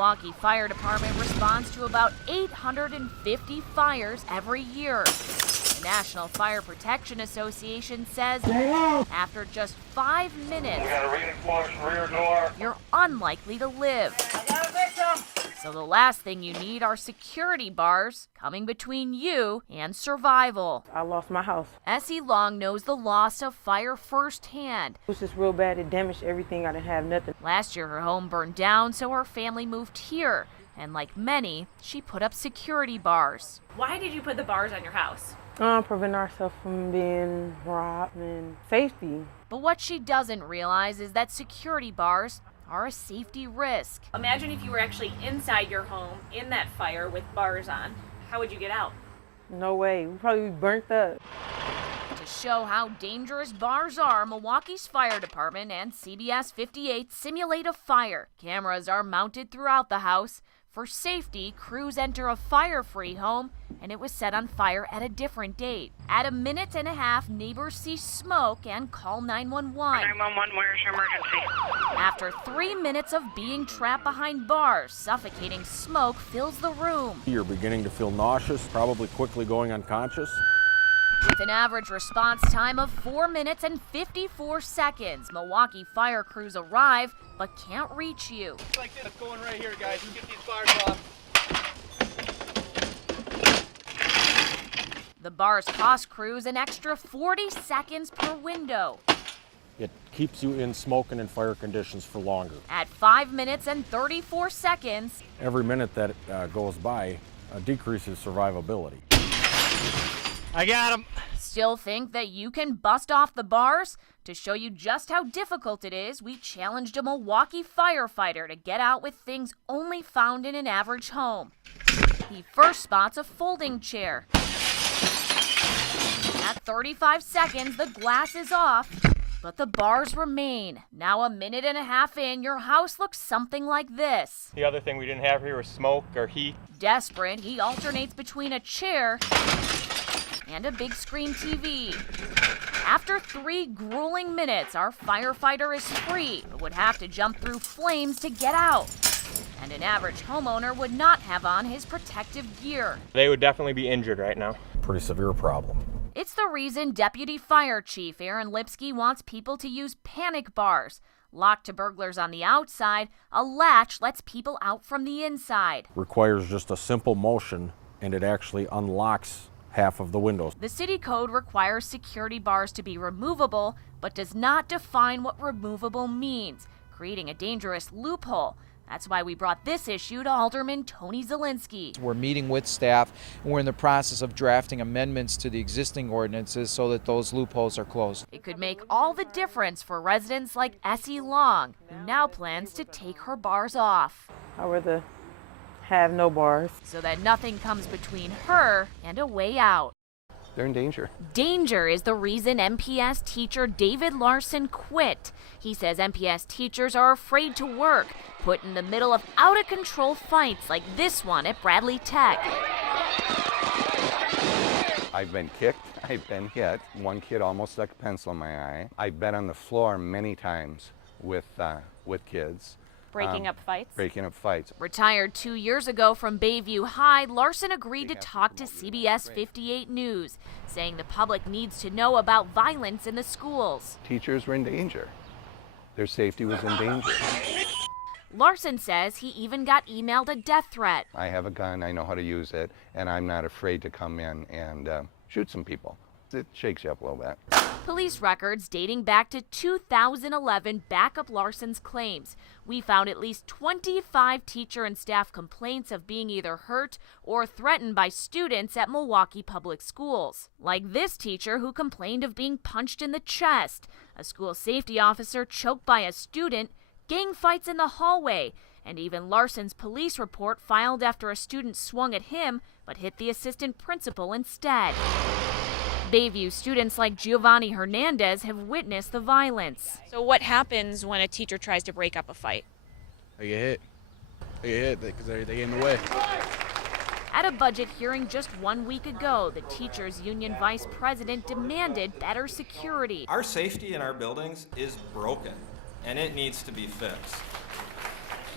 Milwaukee Fire Department responds to about 850 fires every year. The National Fire Protection Association says after just 5 minutes, we got a reinforced rear door. You're unlikely to live. I got a victim! So the last thing you need are security bars coming between you and survival. I lost my house. Essie Long knows the loss of fire firsthand. It was just real bad. It damaged everything. I didn't have nothing. Last year, her home burned down, so her family moved here. And like many, she put up security bars. Why did you put the bars on your house? Prevent ourselves from being robbed and safety. But what she doesn't realize is that security bars are a safety risk. Imagine if you were actually inside your home in that fire with bars on. How would you get out? No way. We'd probably be burnt up. To show how dangerous bars are, Milwaukee's fire department and CBS 58 simulate a fire. Cameras are mounted throughout the house. For safety, crews enter a fire-free home, and it was set on fire at a different date. At a minute and a half, neighbors see smoke and call 911. 911, where's your emergency? After 3 minutes of being trapped behind bars, suffocating smoke fills the room. You're beginning to feel nauseous, probably quickly going unconscious. With an average response time of 4 minutes and 54 seconds, Milwaukee fire crews arrive but can't reach you. It's like this going right here, guys. You get these bars off. The bars cost crews an extra 40 seconds per window. It keeps you in smoking and fire conditions for longer. At 5 minutes and 34 seconds, Every minute that goes by decreases survivability. I got him. still think that you can bust off the bars? To show you just how difficult it is, we challenged a Milwaukee firefighter to get out with things only found in an average home. He first spots a folding chair. At 35 seconds, the glass is off, but the bars remain. Now a minute and a half in, your house looks something like this. The other thing we didn't have here was smoke or heat. Desperate, he alternates between a chair and a big screen TV. After 3 grueling minutes, our firefighter is free, but would have to jump through flames to get out. And an average homeowner would not have on his protective gear. They would definitely be injured right now. Pretty severe problem. It's the reason Deputy Fire Chief Aaron Lipsky wants people to use panic bars. Locked to burglars on the outside, a latch lets people out from the inside. Requires just a simple motion, and it actually unlocks half of the windows. The city code requires security bars to be removable, but does not define what removable means, creating a dangerous loophole. That's why we brought this issue to Alderman Tony Zielinski. We're meeting with staff, and we're in the process of drafting amendments to the existing ordinances so that those loopholes are closed. It could make all the difference for residents like Essie Long, who now plans to take her bars off. I'd rather have no bars. So that nothing comes between her and a way out. They're in danger. Danger is the reason MPS teacher David Larson quit. He says MPS teachers are afraid to work, put in the middle of out-of-control fights like this one at Bradley Tech. I've been kicked. I've been hit. One kid almost stuck a pencil in my eye. I've been on the floor many times with kids. Breaking up fights? Breaking up fights. Retired 2 years ago from Bayview High, Larson agreed to talk to CBS 58 News, saying the public needs to know about violence in the schools. Teachers were in danger. Their safety was in danger. Larson says he even got emailed a death threat. I have a gun, I know how to use it, and I'm not afraid to come in and shoot some people. It shakes you up a little bit. Police records dating back to 2011 back up Larson's claims. We found at least 25 teacher and staff complaints of being either hurt or threatened by students at Milwaukee public schools. Like this teacher who complained of being punched in the chest, a school safety officer choked by a student, gang fights in the hallway, and even Larson's police report filed after a student swung at him but hit the assistant principal instead. Bayview students like Giovanni Hernandez have witnessed the violence. So what happens when a teacher tries to break up a fight? They get hit. They get hit because they get in the way. At a budget hearing just 1 week ago, the teachers union vice president demanded better security. Our safety in our buildings is broken, and it needs to be fixed.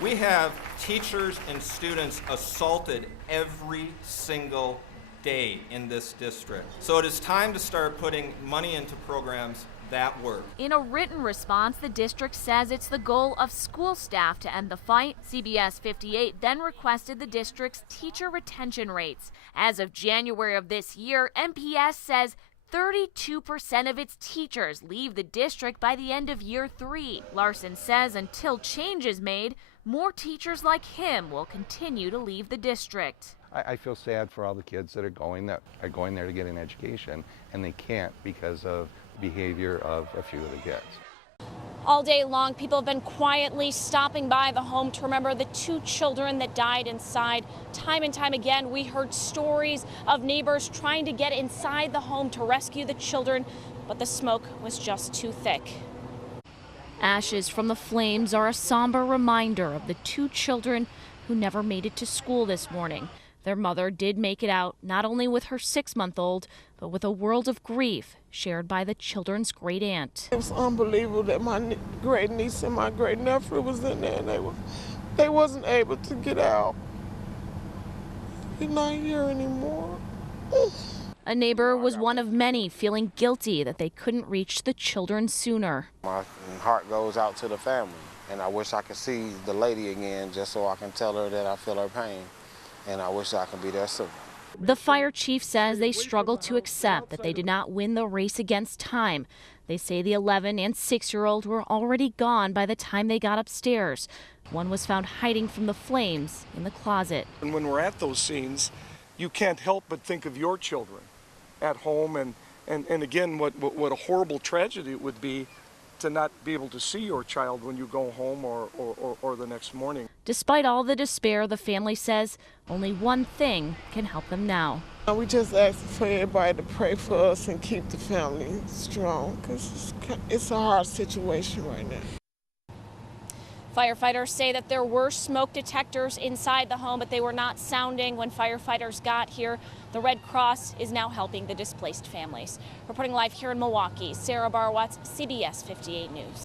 We have teachers and students assaulted every single day in this district. So it is time to start putting money into programs that work. In a written response, the district says it's the goal of school staff to end the fight. CBS 58 then requested the district's teacher retention rates. As of January of this year, MPS says 32% of its teachers leave the district by the end of year 3. Larson says until change is made, more teachers like him will continue to leave the district. I feel sad for all the kids that are going there to get an education, and they can't because of behavior of a few of the kids. All day long, people have been quietly stopping by the home to remember the 2 children that died inside. Time and time again, we heard stories of neighbors trying to get inside the home to rescue the children, but the smoke was just too thick. Ashes from the flames are a somber reminder of the 2 children who never made it to school this morning. Their mother did make it out, not only with her 6-month-old, but with a world of grief shared by the children's great aunt. It was unbelievable that my great niece and my great nephew was in there, and they wasn't able to get out. They're not here anymore. A neighbor was one of many feeling guilty that they couldn't reach the children sooner. My heart goes out to the family, and I wish I could see the lady again just so I can tell her that I feel her pain, and I wish I could be there soon. The fire chief says they struggle to accept that they did not win the race against time. They say the 11 and 6-year-old were already gone by the time they got upstairs. One was found hiding from the flames in the closet. And when we're at those scenes, you can't help but think of your children at home, and again, what a horrible tragedy it would be to not be able to see your child when you go home or the next morning. Despite all the despair, the family says only one thing can help them now. We just ask for everybody to pray for us and keep the family strong, because it's a hard situation right now. Firefighters say that there were smoke detectors inside the home, but they were not sounding when firefighters got here. The Red Cross is now helping the displaced families. Reporting live here in Milwaukee, Sarah Barwacz, CBS 58 News.